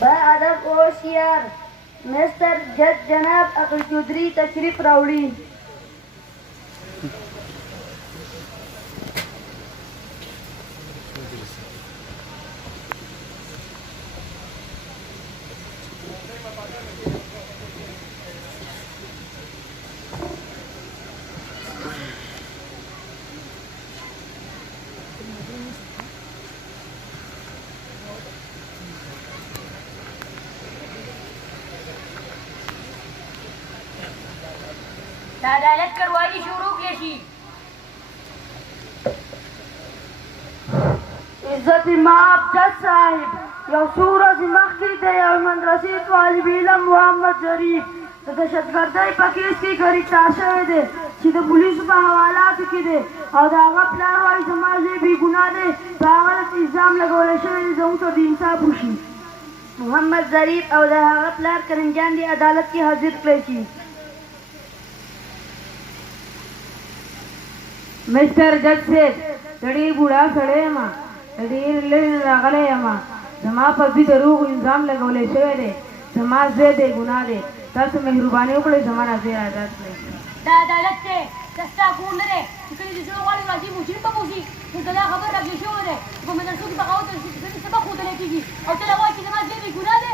बादब होशियार मिस्टर जज जनाब अकल चौधरी तशरीफ रावड़ी। अदालत करवाई शुरू की इज्जत इमाम जज साहिब यौ सूरज मखी दे यौ मदरसे तालिब इल्म मोहम्मद जरीफ द दहशतगर्दी पकेस की गिरफ्तार शवे दे सीधे पुलिस पे हवाला की दे और दागा प्लान वाली समाज भी गुनाह दे दागत इल्जाम लगावले शवे दे जो तो इंसाफ हुशी मोहम्मद जरीफ और दागा प्लान करंजान दी अदालत की हाजिर करेगी। मिस्टर जज से तड़ी बूढ़ा सड़े मा तड़ी ले रगले मा जमा पर भी दरूग इल्जाम लगौले शवे दे समाज से दे गुनाह दे तस मेहरबानी उकड़े जमाना से आजाद ले अदालत से दस्ता कूल रे इकली दिसो वाली राजी मुझे पपूसी मुझे खबर रख शो रे वो मदरसों की बगावत से सबक खुद लेगी और चला वो की नमाज ले गुनाह दे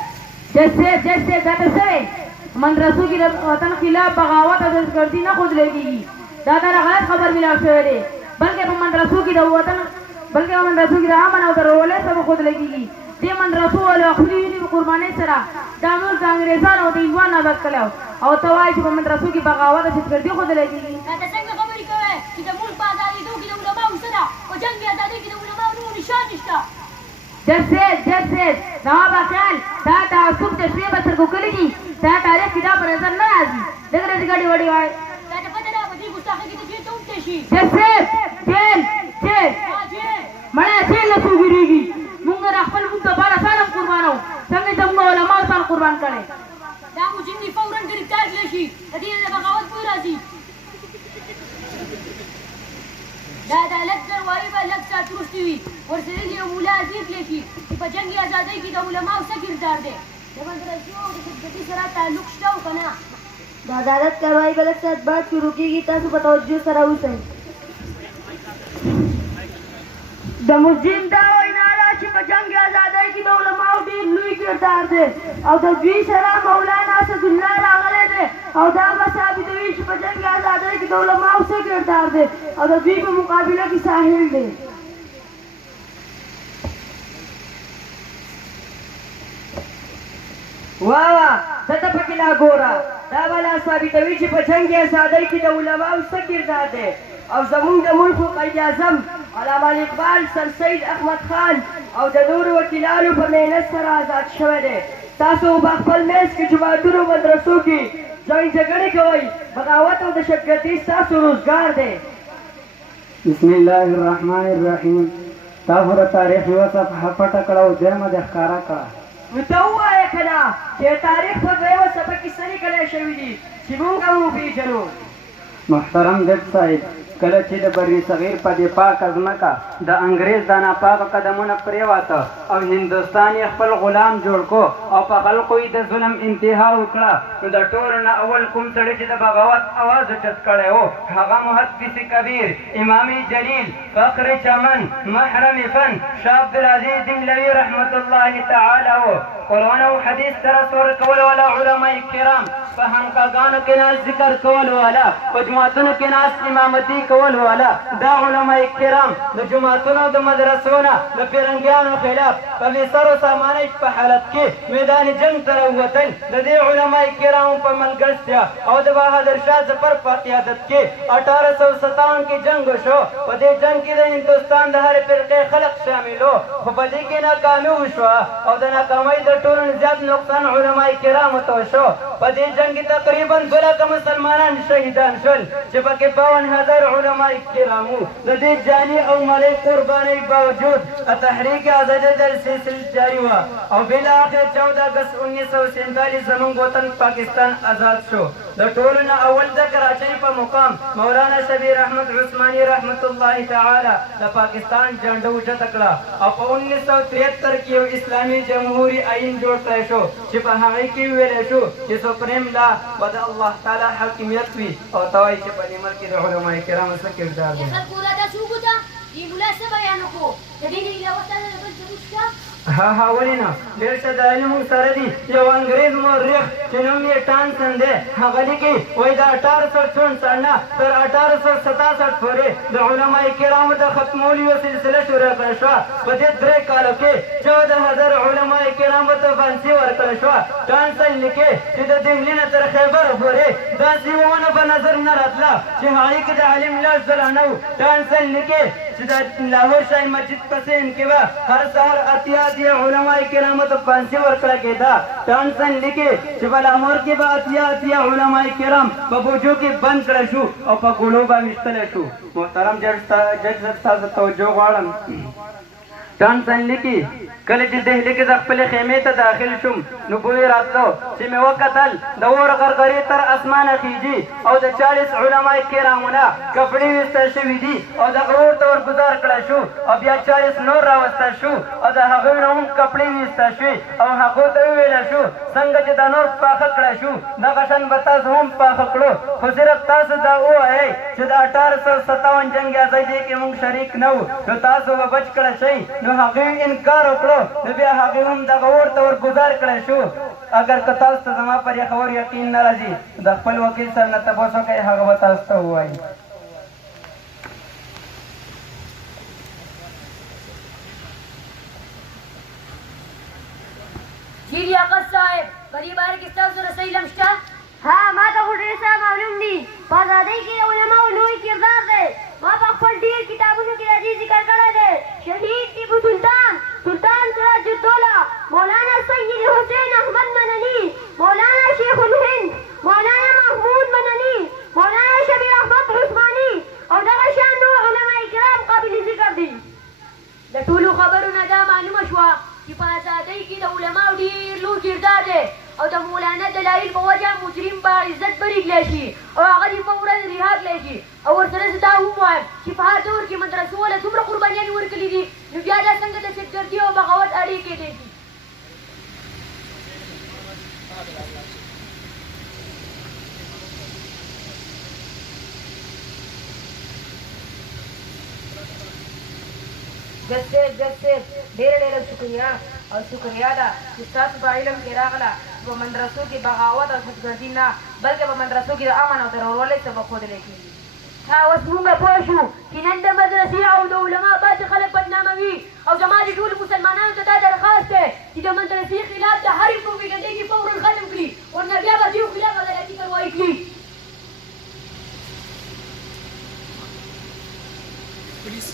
जैसे दादा से मदरसों की वतन खिलाफ बगावत और दहशतगर्दी ना खुद लेगी दादा गलत खबर मिला शहरे बल्कि मदरसों की वतन बल्कि मदरसों की राह मना उधर रोले सब खुद लगेगी दे मदरसों वाले अखली कुर्बानी सरा दामुल कांग्रेसान और दीवान आबाद कलाओ और तवाई जो मदरसों की बगावत और दहशतगर्दी खुद लगेगी दादा संग खबर करे कि जब मुल्क आजादी दो कि उलमा उसरा और जंग आजादी की उलमा नु निशान निष्ठा जैसे नवाब अकाल दादा सुख तशरीह बसर को करेगी दादा तारीख किताब पर नजर ना आजी देख रहे गाड़ी वाड़ी वाई दादा पता बदी गुस्ताखी की जी तुम तेशी जैसे जेल मना जेल न सुगिरीगी मुंगर अखल मुद्दा बारा सालम कुर्बानो संगे जम्मो उलमा सान कुर्बान करे दामू जिन्नी फौरन गिरफ्तार लेशी अदीन बगावत पूरा सी दादा लग करवाई बा लग सा तुरस्ती हुई और सिरंगी मूला अजीब लेशी कि बजंगी आजादी की उलमा उसे गिरफ्तार दे मदरसों की सरा ताल्लुक स्टाउ कना अदालत कार्रवाई गलत से बात शुरू की तासु बतावज्जो सरा हुसैन द मुस्लिम दावा इनारा की बजंग आजादी की उलमा दी लुई किरदार दे और द जी सरा मौलाना असदुल्लाह रागले दे और दा मसाबित विश बजंग आजादी की उलमा उसे किरदार दे और द जी के मुकाबले की साहिल दे वाह सदा पकिला गोरा दावला साबित विच बजंग आजादी की उलमा उसे किरदार दे और जमून द मुल्क कायद आजम अलामा इकबाल सर सईद अहमद खान और द नूर वकीलानु पर मेहनत सर आजाद शवे दे तासो बखपल मेस की जुमातुरो मदरसों की जंग झगड़े कोई बगावत और दहशतगर्दी तासो रोजगार दे। बिस्मिल्लाहिर्रहमानिर्रहीम ताहर तारीख वसफ हपटा कड़ा उद्यम दहकारा का वितौआ एकना जे तारीख पर गए सबक की सरी करे शवीदी सिमुंगा मु भी जनो मुहतरम जज साहिब कल چې د بری صغیر په د پاک ازمکه د انګریز د ناپاک قدمونه پریواته او هندوستان خپل غلام جوړ کو او په خلکو یې د ظلم انتها وکړه نو د ټولو نه اول کوم سړی چې د بغاوت اواز اوچت کړی و هغه محدث کبیر امام جلیل فخر چمن محرم فن شاه عبدالعزیز دهلوي رحمت الله تعالی و قرآن او حدیث سره سور کول والا علماء کرام په خانقاهانو کې ناس ذکر کول والا په جماعتونو کې ناس امامتي کول والا دا علماء کرام د جماعتونو د مدرسو نه د پیرنګیانو خلاف په سر او سامانه په حالت کې میدان جنگ ته راووتل د دې علماء کرام په ملګرتیا او د بهادر شاه ظفر په قیادت کې 1857 کې جنگ وشو په دې جنگ کې د هندوستان د هر فرقې خلق شامل وو خو په دې کې ناکامي وشوه او د ناکامۍ د ټول زیات نقصان علماء کرامو ته شو. په دې جنګ کې تقریبا 2 لکه مسلمانان شهیدان شول چې پکې 52,000 علماء کرامو د دې جاني او مالي قربانۍ باوجود تحریک آزادي د سلسله جاری وه او بالاخره 14 اگست 1947 زموږ وطن پاکستان آزاد شو. د ټولو نه اول د کراچۍ په مقام مولانا شبیر احمد عثماني رحمت الله تعالی د پاکستان جنډه اوچته کړه او په 1973 کې یو اسلامي جمهوري آئین جوړ کړی شو چې په هغې کې ویلی شو چې سپریم لا به د الله تعالی حاکمیت وي او ته وایي چې په دې ملک کې د علماء کرامو څه کردار دی. ها ولې نه ډېر څه دلایل موږ سره دي. یو انګریز مورخ چې نوم یې ټانسن دی هغه لیکي وایي د 1864 نه تر 1867 پورې د علماء کرامو د ختمولو یوه سلسله شروع کړه شوه. په دې 3 کالو کې 14,000 علماء کرامو ته فانسي ورکړه شوه. ټانسن لیکي چې د دهلي نه تر خیبر پورې داسې یوه ونه په نظر نه راتله چې هغې کې د عالم لاس ځلانه و. ټانسن لیکي چې د لاهور شاهي مسجد په سین کې به هر سهار اتیا علماء کرامو ته فانسي ورکړه کېده. ټانسن لیکي چې په لاهور کې به اتیا علماء کرام په بوجو کې بند کړه شو او په ګولو به ویشتلی شو. محترم جج صاحب ستاسو توجه غواړم. ټانسن لیکي کله چې دهلي کې د خپلې خیمې ته داخل شوم نو بوی راتلو چې مې وکتل د اور غرغرې تر اسمانه خیجي او د 40 علماء کرامو نه کپړې ویستل شوي دي او دغه اور ته ورګزار کړی شو او بیا 40 نور راوستل شو او د هغوی نه هم کپړې ویستل شوي او هغو ته وویله شو څنګه چې دا نور پاخه کړی شو دغه شان به تاسو هم پاخه کړو خو صرف تاسو دا ووایئ چې د 1857 جنګ ازادۍ کې موږ شریک نه وو نو تاسو به بچ کړی شئ. نو هغوی انکار وکړو نو بیا هغې هم دغه اور ته ورګزار کړی شو. اگر که تاسو ته زما پر خبر یقین نه راځي د خپل وکیل سره نه تپوس وکړئ هغه به تاسو ته ووایي. جی لیاقت صاحب په دې باره کې ستاسو سره صحیح علم شته؟ ها ما ته خو ډېر څه معلوم دي. په ازادۍ کې د علماو لوی کردار دی. ما په خپل ډېر کتابونو کې د دې ذکر کړی دی. شهید ټیپو سلطان، سلطان سراج الدوله، مولانا سید حسین احمد مدني، مولانا شیخ الهند، مولانا محمود مدني، مولانا شبیر احمد عثماني او دغه شان نور علماء کرام قابل ذکر دي. د ټولو خبرو نه دا معلومه شوه چې په ازادۍ کې د علماو ډېر لوی کردار دی او د مولانا دلایل په وجه مجرم به عزت بریږلی شي او هغه دې فورا رها کړی شي. او ورسره زه دا هم وایم چې په هر دور کې مدرسو والا څومره قربانیانې ورکړي دي نو بیا دا څنګه د سدګردي او بغاوت اړې کېدی شي. جج صاحب ډېره شکریه او شکریه ده چې ستاسو په علم کې راغله په مدرسو کې بغاوت او سدګردي نه بلکې په مدرسو کې د امن او د ورورولۍ سبق ښودلی کېږي. ها اوس موږ پوه شو چې نن د مدرسې او د علما بعضې خلک بدناموي او زما د ټولو مسلمانانو ته دا درخواست دی چې د مدرسې خلاف د هرې پروپیګنډې کې فورا ختم کړي ورنه بیا به دې خلاف عدالتي کاروايي کړي. Please,